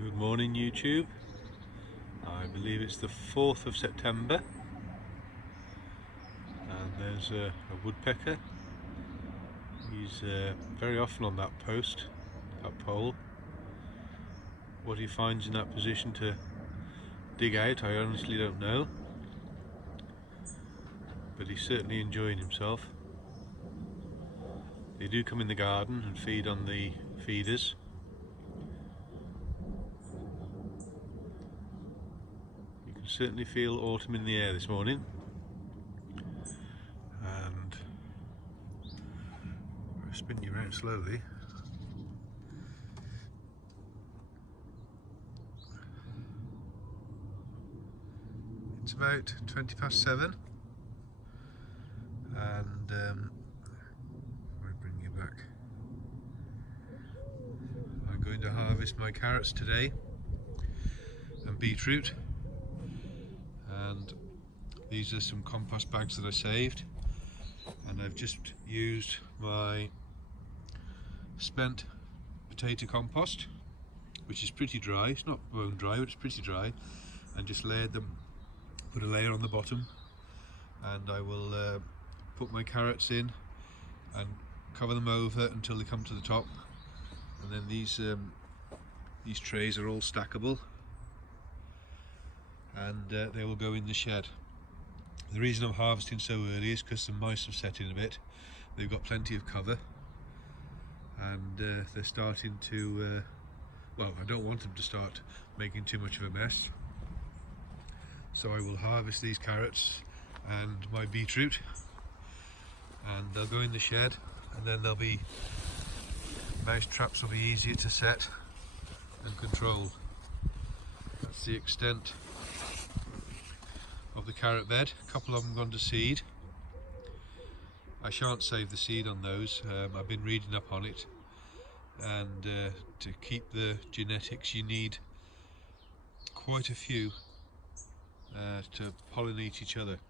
Good morning YouTube. I believe it's the 4th of September and there's a woodpecker. He's very often on that post, that pole. What he finds in that position to dig out, I honestly don't know, but he's certainly enjoying himself. They do come in the garden and feed on the feeders. Certainly feel autumn in the air this morning, and I'll spin you around slowly. It's about 7:20 and I'll bring you back. I'm going to harvest my carrots today and beetroot. And these are some compost bags that I saved, and I've just used my spent potato compost, which is pretty dry. It's not bone dry, but it's pretty dry, and just layered them, put a layer on the bottom, and I will put my carrots in and cover them over until they come to the top, and then these trays are all stackable, and they will go in the shed. The reason I'm harvesting so early is because some mice have set in a bit. They've got plenty of cover, and they're starting to, well, I don't want them to start making too much of a mess. So I will harvest these carrots and my beetroot, and they'll go in the shed, and then there'll be mouse traps will be easier to set and control. That's the extent of the carrot bed. A couple of them gone to seed. I shan't save the seed on those. I've been reading up on it, and to keep the genetics you need quite a few to pollinate each other,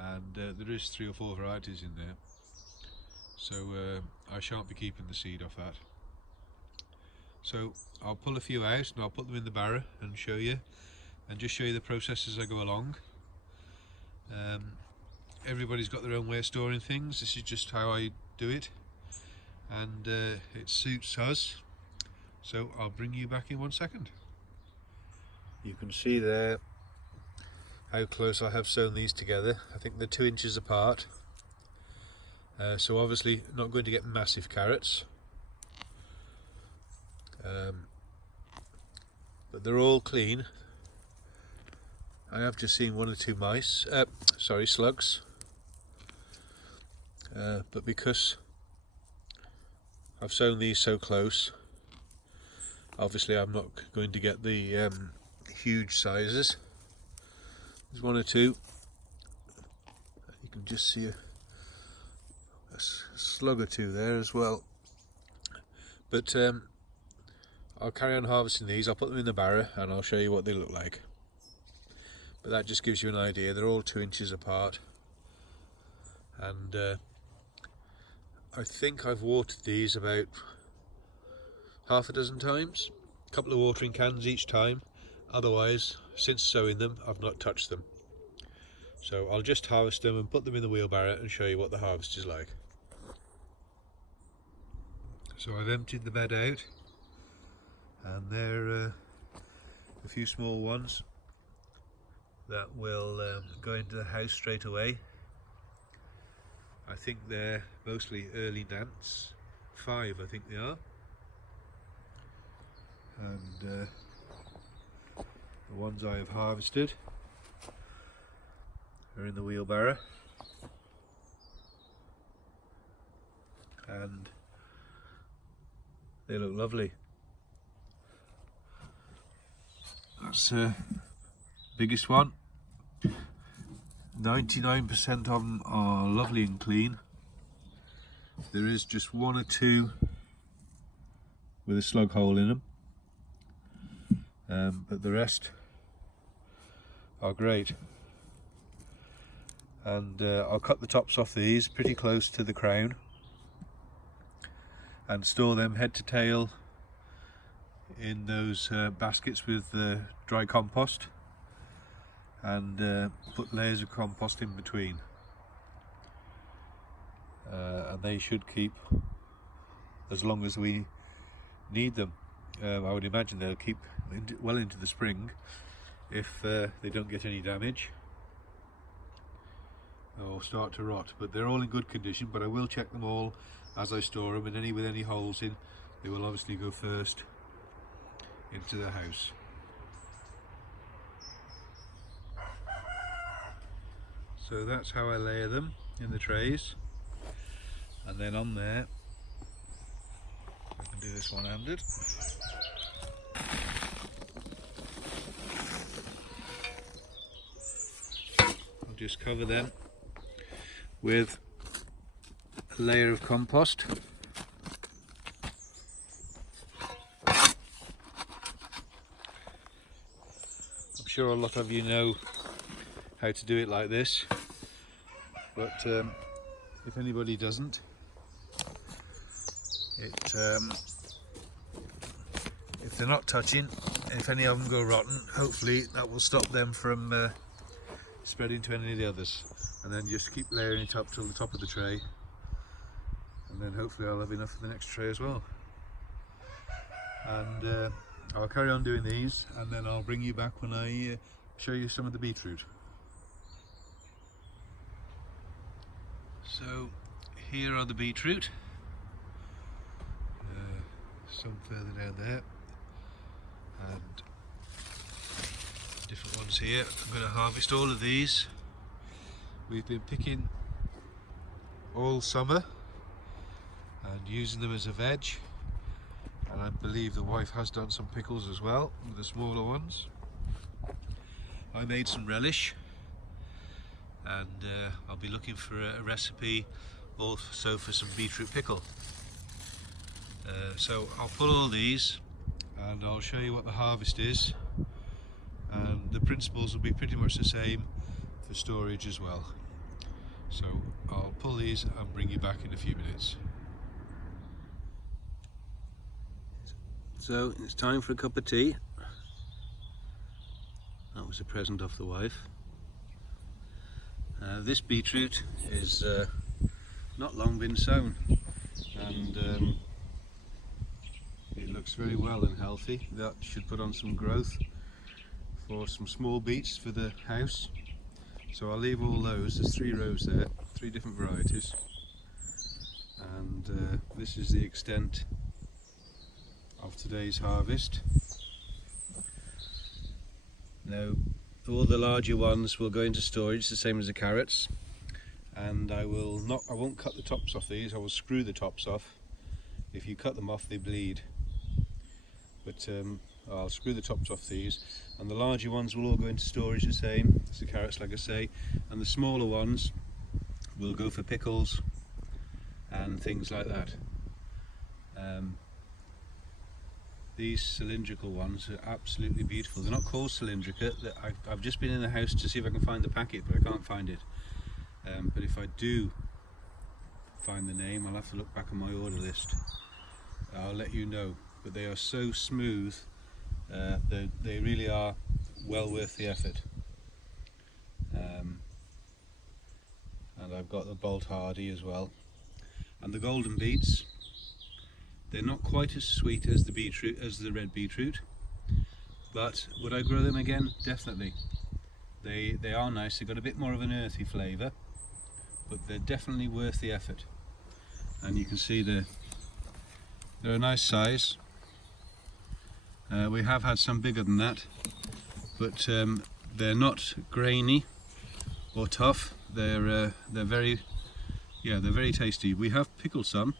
and there is 3 or 4 varieties in there, so I shan't be keeping the seed off that. So I'll pull a few out and I'll put them in the barrow and show you, and just show you the process as I go along. Everybody's got their own way of storing things. This is just how I do it, and it suits us. So I'll bring you back in 1 second. You can see there how close I have sewn these together. I think they're 2 inches apart, so obviously not going to get massive carrots, but they're all clean. I have just seen 1 or 2 mice, slugs, but because I've sewn these so close, obviously I'm not going to get the huge sizes. There's 1 or 2. You can just see a slug or 2 there as well, but I'll carry on harvesting these. I'll put them in the barrow and I'll show you what they look like. But that just gives you an idea. They're all 2 inches apart, and I think I've watered these about half a dozen times, a couple of watering cans each time. Otherwise, since sowing them, I've not touched them. So I'll just harvest them and put them in the wheelbarrow and show you what the harvest is like. So I've emptied the bed out, and there are a few small ones that will go into the house straight away. I think they're mostly early Nants, 5 I think they are, and the ones I have harvested are in the wheelbarrow, and they look lovely. That's biggest one. 99% of them are lovely and clean. There is just 1 or 2 with a slug hole in them, but the rest are great. And I'll cut the tops off these pretty close to the crown and store them head to tail in those baskets with dry compost, and put layers of compost in between, and they should keep as long as we need them. I would imagine they'll keep well into the spring if they don't get any damage or start to rot, but they're all in good condition. But I will check them all as I store them, and any with any holes in, they will obviously go first into the house. So that's how I layer them in the trays, and then on there, I can do this one-handed. I'll just cover them with a layer of compost. I'm sure a lot of you know how to do it like this, but if anybody doesn't, if they're not touching, if any of them go rotten, hopefully that will stop them from spreading to any of the others. And then just keep layering it up till the top of the tray, and then hopefully I'll have enough for the next tray as well. And I'll carry on doing these, and then I'll bring you back when I show you some of the beetroot. So here are the beetroot, some further down there, and different ones here. I'm going to harvest all of these. We've been picking all summer and using them as a veg, and I believe the wife has done some pickles as well with the smaller ones. I made some relish, and I'll be looking for a recipe also for some beetroot pickle. So I'll pull all these and I'll show you what the harvest is, and the principles will be pretty much the same for storage as well. So I'll pull these and bring you back in a few minutes. So it's time for a cup of tea. That was a present off the wife. This beetroot is not long been sown, and it looks very well and healthy. That should put on some growth for some small beets for the house. So I'll leave all those. There's 3 rows there, 3 different varieties, and this is the extent of today's harvest. Now all the larger ones will go into storage, the same as the carrots, and I won't cut the tops off these. I will screw the tops off. If you cut them off, they bleed, but I'll screw the tops off these, and the larger ones will all go into storage the same as the carrots, like I say, and the smaller ones will go for pickles and things like that. These cylindrical ones are absolutely beautiful. They're not called cylindrica. I've just been in the house to see if I can find the packet, but I can't find it. But if I do find the name, I'll have to look back on my order list. I'll let you know. But they are so smooth, they really are well worth the effort. And I've got the Bolt Hardy as well. And the golden beets, they're not quite as sweet as the beetroot, as the red beetroot, but would I grow them again? Definitely. They are nice. They've got a bit more of an earthy flavour, but they're definitely worth the effort. And you can see they're a nice size. We have had some bigger than that, but they're not grainy or tough. They're very tasty. We have pickled some,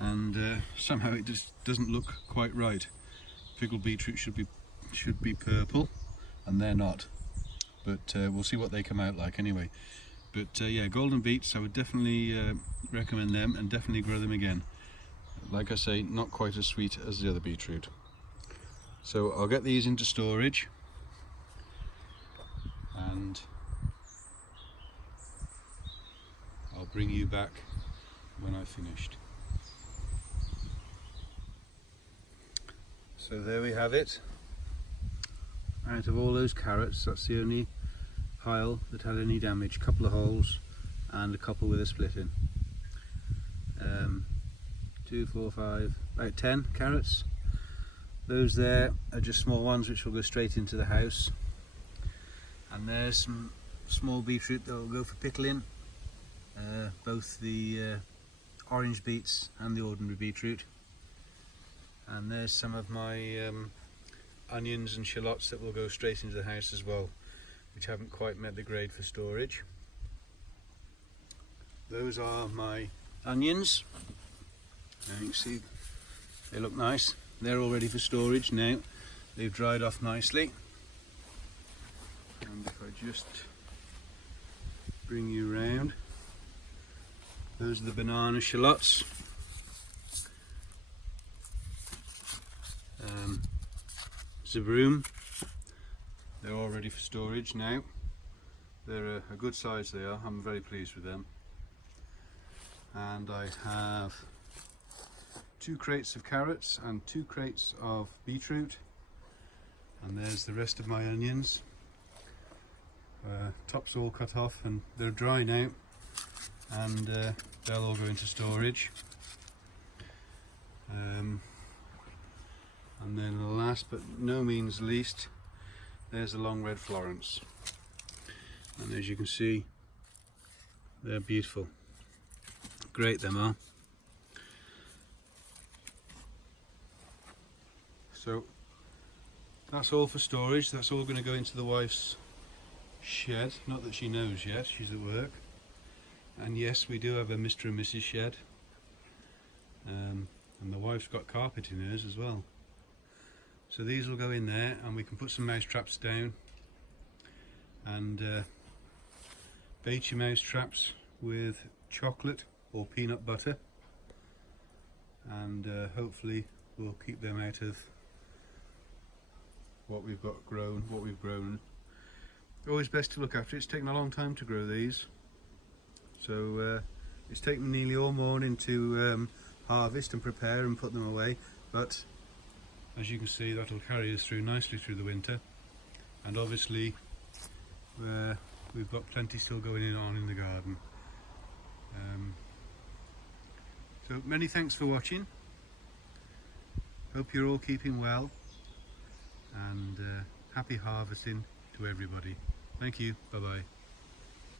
and somehow it just doesn't look quite right. Pickled beetroot should be purple, and they're not. But we'll see what they come out like anyway. But yeah, golden beets, I would definitely recommend them, and definitely grow them again. Like I say, not quite as sweet as the other beetroot. So I'll get these into storage, and I'll bring you back when I've finished. So So there we have it. Out of all those carrots, that's the only pile that had any damage. A couple of holes and a couple with a split in. 2, 4, 5, about 10 carrots. Those there are just small ones which will go straight into the house. And there's some small beetroot that will go for pickling. Both the orange beets and the ordinary beetroot. And there's some of my onions and shallots that will go straight into the house as well, which haven't quite met the grade for storage. Those are my onions, and you can see they look nice. They're all ready for storage now. They've dried off nicely. And if I just bring you round, those are the banana shallots. Zabroom, they're all ready for storage now. They're a good size they are, I'm very pleased with them. And I have 2 crates of carrots and 2 crates of beetroot, and there's the rest of my onions. Tops all cut off and they're dry now, and they'll all go into storage. And then last but no means least, there's the long red Florence, and as you can see, they're beautiful. Great them are. So that's all for storage. That's all going to go into the wife's shed. Not that she knows yet, she's at work. And yes, we do have a Mr. and Mrs. shed, and the wife's got carpet in hers as well. So these will go in there, and we can put some mouse traps down and bait your mouse traps with chocolate or peanut butter, and hopefully we'll keep them out of what we've grown. Always best to look after it. It's taken a long time to grow these, so it's taken nearly all morning to harvest and prepare and put them away, but as you can see, that'll carry us through nicely through the winter. And obviously we've got plenty still going on in the garden. So many thanks for watching. Hope you're all keeping well, and happy harvesting to everybody. Thank you. Bye bye.